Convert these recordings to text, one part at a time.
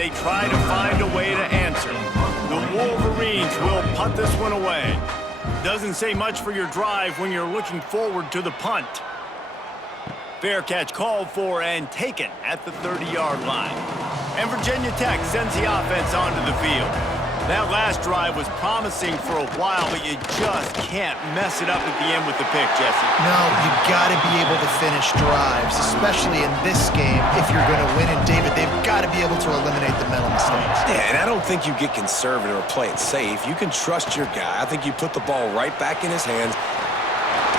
they try to find a way to answer. The Wolverines will punt this one away. Doesn't say much for your drive when you're looking forward to the punt. Fair catch called for and taken at the 30-yard line. And Virginia Tech sends the offense onto the field. That last drive was promising for a while, but you just can't mess it up at the end with the pick, Jesse. No, you got to be able to finish drives, especially in this game if you're going to win. And David, they've got to be able to eliminate the mental mistakes. Yeah, and I don't think you get conservative or play it safe. You can trust your guy. I think you put the ball right back in his hands.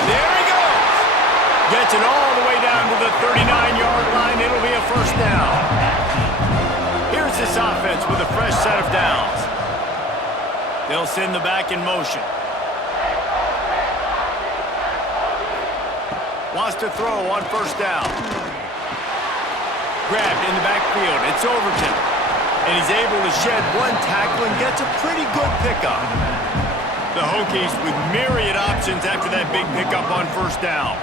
There he goes! Gets it all the way down to the 39-yard line. It'll be a first down. Here's this offense with a fresh set of downs. They'll send the back in motion. Wants to throw on first down. Grabbed in the backfield. It's Overton. And he's able to shed one tackle and gets a pretty good pickup. The Hokies with myriad options after that big pickup on first down.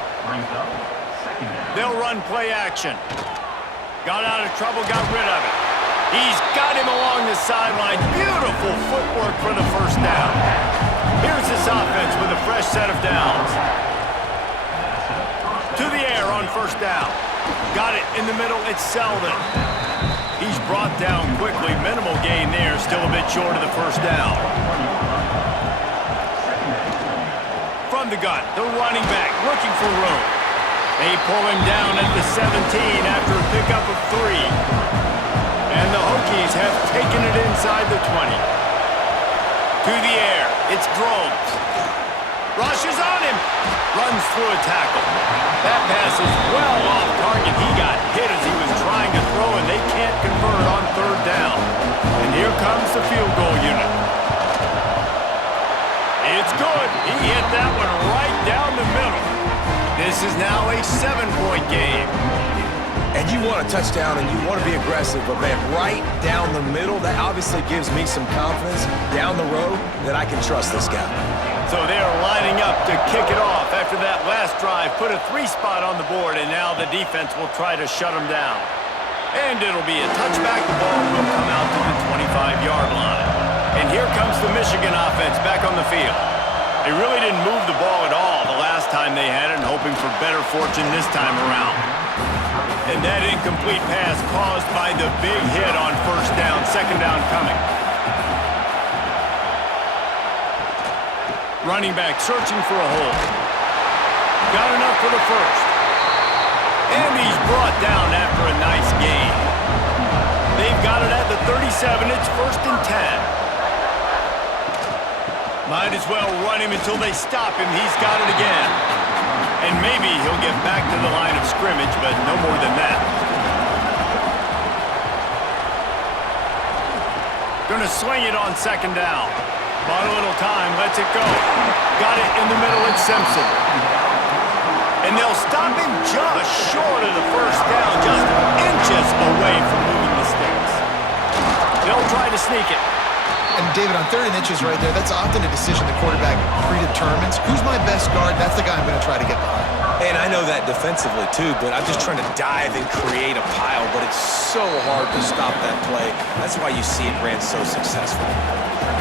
They'll run play action. Got out of trouble, got rid of it. He's got him along the sideline. Beautiful footwork for the first down. Here's this offense with a fresh set of downs. To the air on first down. Got it in the middle. It's Selden. He's brought down quickly. Minimal gain there. Still a bit short of the first down. From the gun, the running back looking for room. They pull him down at the 17 after a pickup of 3. And the Hokies have taken it inside the 20. To the air, it's Groves. Rushes on him. Runs through a tackle. That pass is well off target. He got hit as he was trying to throw, and they can't convert on third down. And here comes the field goal unit. It's good. He hit that one right down the middle. This is now a 7-point game. And you want a touchdown and you want to be aggressive, but man, right down the middle, that obviously gives me some confidence down the road that I can trust this guy. So they are lining up to kick it off after that last drive. Put a 3 spot on the board, and now the defense will try to shut them down. And it'll be a touchback. The ball will come out to the 25-yard line. And here comes the Michigan offense back on the field. They really didn't move the ball at all the last time they had it, and hoping for better fortune this time around. And that incomplete pass caused by the big hit on first down. Second down coming. Running back searching for a hole. Got enough for the first. And he's brought down after a nice gain. They've got it at the 37. It's 1st and 10. Might as well run him until they stop him. He's got it again. And maybe he'll get back to the line of scrimmage, but no more than that. Gonna swing it on second down. Bought a little time, lets it go. Got it in the middle, it's Simpson. And they'll stop him just short of the first down, just inches away from moving the sticks. They'll try to sneak it. And David, on 3rd and inches right there, that's often a decision the quarterback predetermines. Who's my best guard? That's the guy I'm going to try to get behind. And I know that defensively too, but I'm just trying to dive and create a pile, but it's so hard to stop that play. That's why you see it ran so successful.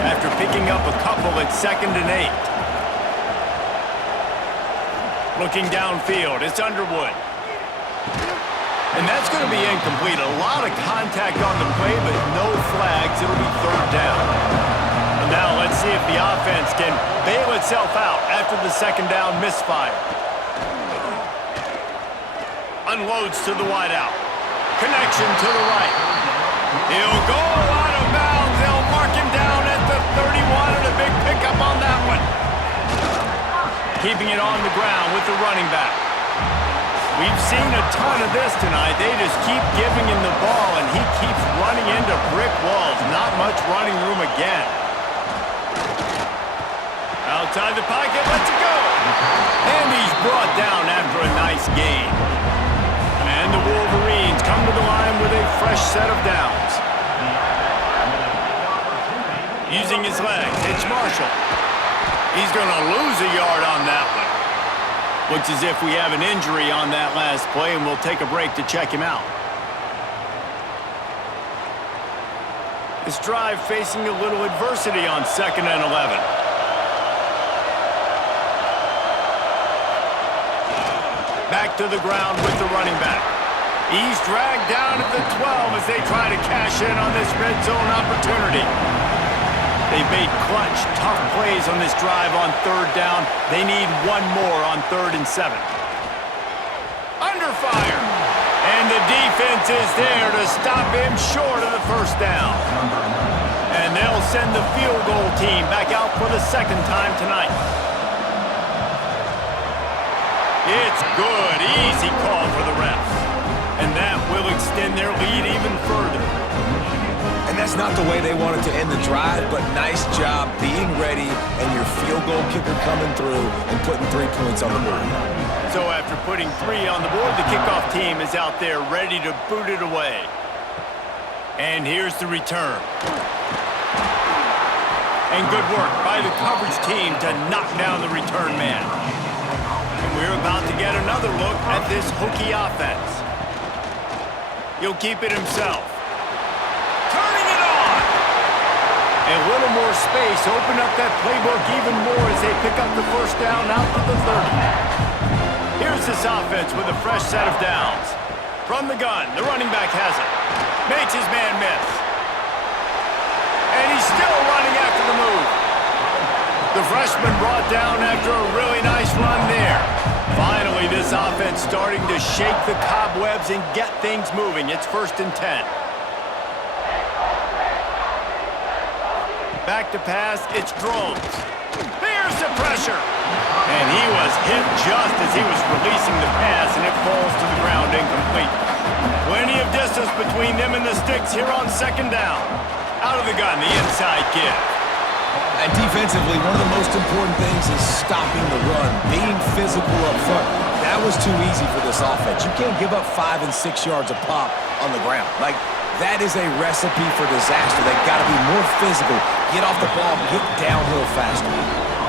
After picking up a couple, it's 2nd and 8. Looking downfield, it's Underwood. And that's going to be incomplete. A lot of contact on the play, but no flags. It'll be 3rd down. And now let's see if the offense can bail itself out after the second down misfire. Unloads to the wideout. Connection to the right. He'll go out of bounds. They'll mark him down at the 31, and a big pickup on that one. Keeping it on the ground with the running back. We've seen a ton of this tonight. They just keep giving him the ball, and he keeps running into brick walls. Not much running room again. Outside the pocket, lets it go. And he's brought down after a nice gain. And the Wolverines come to the line with a fresh set of downs. Using his legs, it's Marshall. He's going to lose a yard on that one. Looks as if we have an injury on that last play, and we'll take a break to check him out. This drive facing a little adversity on 2nd and 11. Back to the ground with the running back. He's dragged down at the 12 as they try to cash in on this red zone opportunity. They've made clutch, tough plays on this drive on 3rd down. They need one more on 3rd and 7. Under fire. And the defense is there to stop him short of the 1st down. And they'll send the field goal team back out for the 2nd time tonight. It's good. Easy call for the refs. And that will extend their lead even further. And that's not the way they wanted to end the drive, but nice job being ready and your field goal kicker coming through and putting 3 points on the board. So after putting 3 on the board, the kickoff team is out there ready to boot it away. And here's the return. And good work by the coverage team to knock down the return man. And we're about to get another look at this Hokie offense. He'll keep it himself. Turning it on! A little more space, open up that playbook even more as they pick up the 1st down out to the 30. Here's this offense with a fresh set of downs. From the gun, the running back has it. Makes his man miss. And he's still running after the move. The freshman brought down after a really nice run there. Finally, this offense starting to shake the cobwebs and get things moving. It's 1st and 10. Back to pass, it's Drones. There's the pressure. And he was hit just as he was releasing the pass, and it falls to the ground incomplete. Plenty of distance between them and the sticks here on 2nd down. Out of the gun, the inside give. And defensively, one of the most important things is stopping the run, being physical up front. That was too easy for this offense. You can't give up 5 and 6 yards a pop on the ground. Like, that is a recipe for disaster. They've got to be more physical, get off the ball, get downhill faster.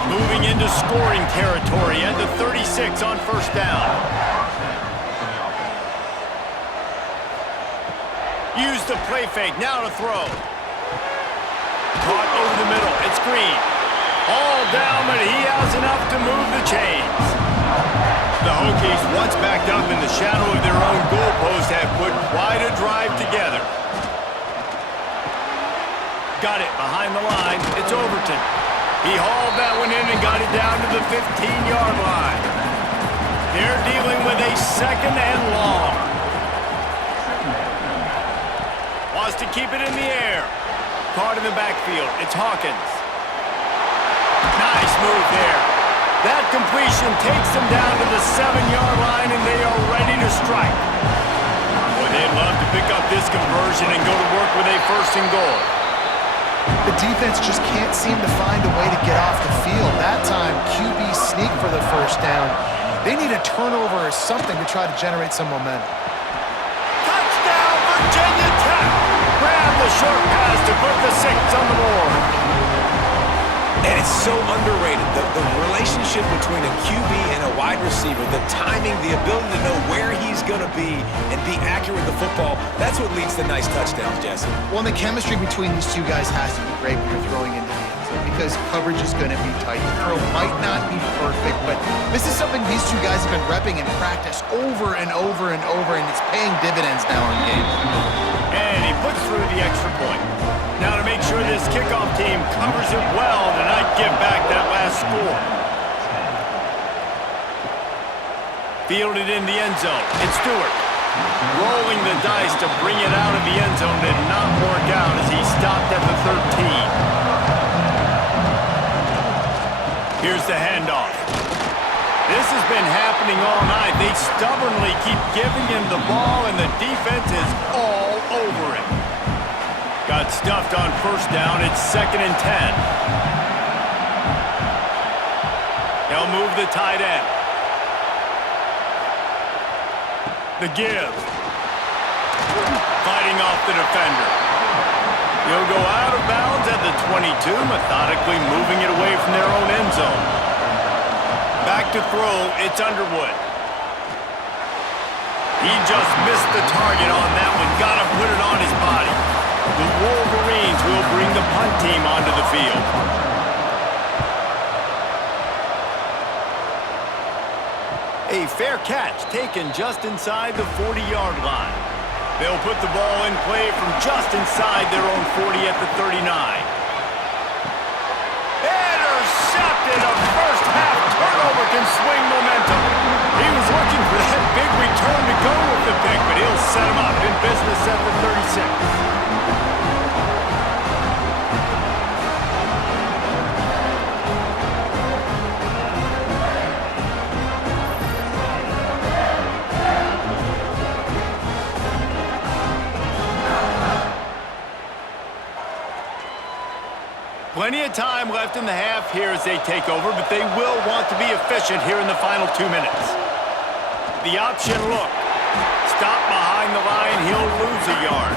Moving into scoring territory at the 36 on 1st down. Use the play fake, now to throw. Caught over the middle, it's Green. All down, but he has enough to move the chains. The Hokies, once backed up in the shadow of their own goalpost, have put quite a drive together. Got it behind the line, it's Overton. He hauled that one in and got it down to the 15-yard line. They're dealing with a 2nd and long. Wants to keep it in the air. Caught in the backfield. It's Hawkins. Nice move there. That completion takes them down to the 7-yard line, and they are ready to strike. Boy, they'd love to pick up this conversion and go to work with a 1st and goal. The defense just can't seem to find a way to get off the field. That time, QB sneak for the 1st down. They need a turnover or something to try to generate some momentum. Touchdown, Virginia Tech! Grab the short pass to put the 6 on the board. And it's so underrated, the relationship between a QB and a wide receiver, the timing, the ability to know where he's going to be and be accurate with the football, that's what leads to nice touchdowns, Jesse. Well, and the chemistry between these two guys has to be great when you're throwing into the end zone because coverage is going to be tight. The throw might not be perfect, but this is something these two guys have been repping in practice over and over and over, and it's paying dividends now in games. And he puts through the extra point. Now to make sure this kickoff team covers it well to not give back that last score. Fielded in the end zone. It's Stewart. Rolling the dice to bring it out of the end zone did not work out as he stopped at the 13. Here's the handoff. This has been happening all night. They stubbornly keep giving him the ball, and the defense is all over it. Got stuffed on 1st down. It's 2nd and 10. They'll move the tight end. The give. Fighting off the defender. He'll go out of bounds at the 22, methodically moving it away from their own end zone. Back to throw, it's Underwood. He just missed the target on that one. Got to put it on his body. The Wolverines will bring the punt team onto the field. A fair catch taken just inside the 40-yard line. They'll put the ball in play from just inside their own 40 at the 39. Intercepted! A first-half turnover can swing momentum. He was looking for that big return to go with the pick, but he'll set him up in business at the 36. Plenty of time left in the half here as they take over, but they will want to be efficient here in the final 2 minutes. The option look. Stop behind the line, he'll lose a yard.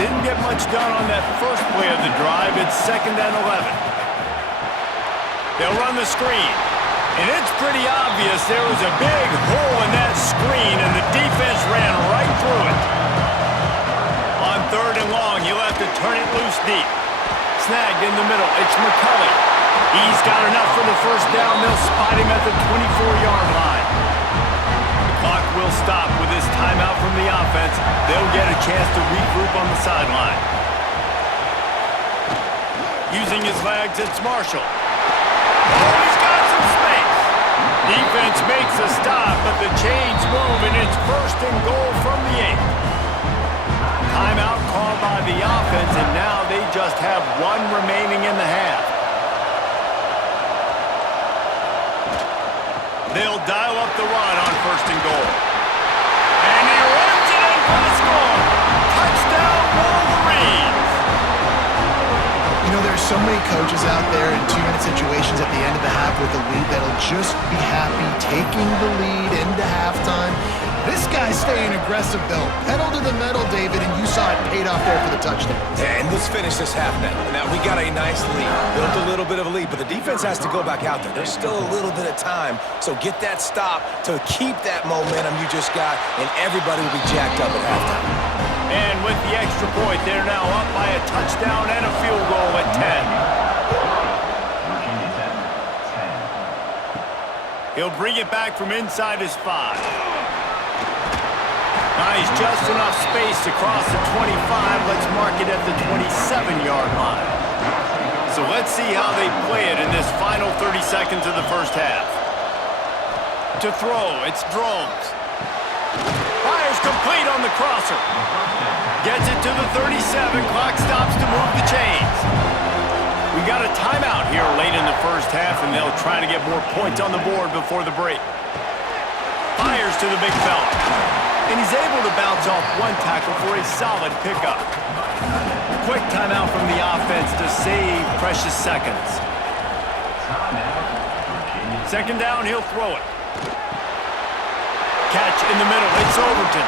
Didn't get much done on that first play of the drive. It's 2nd and 11. They'll run the screen. And it's pretty obvious there was a big hole in that screen, and the defense ran right through it. On 3rd and long, he'll have to turn it loose deep. Snagged in the middle. It's McCulley. He's got enough for the first down. They'll spot him at the 24-yard line. The clock will stop with this timeout from the offense. They'll get a chance to regroup on the sideline. Using his legs, it's Marshall. Oh, he's got some space. Defense makes a stop, but the chains move, and it's 1st and goal from the 8. Timeout called by the offense, and now they just have 1 remaining in the half. They'll dial up the run on 1st and goal. And he runs it in for the score. Touchdown, Wolverines! You know, there's so many coaches out there in 2-minute situations at the end of the half with the lead that'll just be happy taking the lead into halftime. This guy's staying aggressive, though. Pedal to the metal, David, and you saw it paid off there for the touchdown. And let's finish this half now. Now, we got a nice lead. Built a little bit of a lead, but the defense has to go back out there. There's still a little bit of time, so get that stop to keep that momentum you just got, and everybody will be jacked up at halftime. And with the extra point, they're now up by a touchdown and a field goal at 10. He'll bring it back from inside his 5. Nice, just enough space to cross the 25. Let's mark it at the 27-yard line. So let's see how they play it in this final 30 seconds of the first half. To throw, it's Drones. Fires complete on the crosser. Gets it to the 37. Clock stops to move the chains. We got a timeout here late in the first half, and they'll try to get more points on the board before the break. Fires to the big fella. And he's able to bounce off 1 tackle for a solid pickup. Quick timeout from the offense to save precious seconds. 2nd down, he'll throw it. Catch in the middle, it's Overton.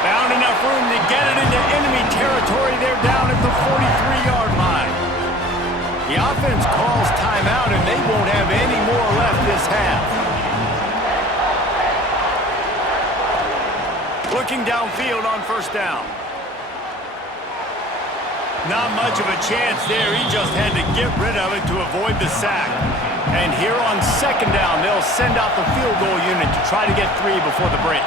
Found enough room to get it into enemy territory. They're down at the 43-yard line. The offense calls timeout, and they won't have any more left this half. Looking downfield on 1st down. Not much of a chance there. He just had to get rid of it to avoid the sack. And here on 2nd down, they'll send out the field goal unit to try to get 3 before the break.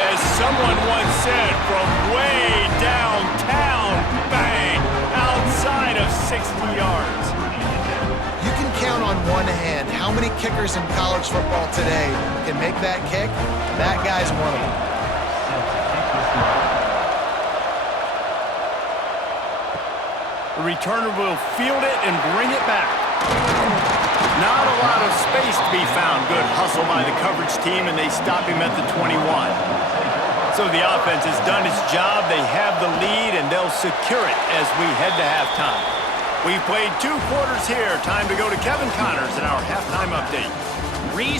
As someone once said, from way downtown, bang, outside of 60 yards. You can count on one hand how many kickers in college football today can make that kick. That guy's one of them. The returner will field it and bring it back. Not a lot of space to be found. Good hustle by the coverage team, and they stop him at the 21. So the offense has done its job. They have the lead, and they'll secure it as we head to halftime. We've played 2 quarters here. Time to go to Kevin Connors in our halftime update.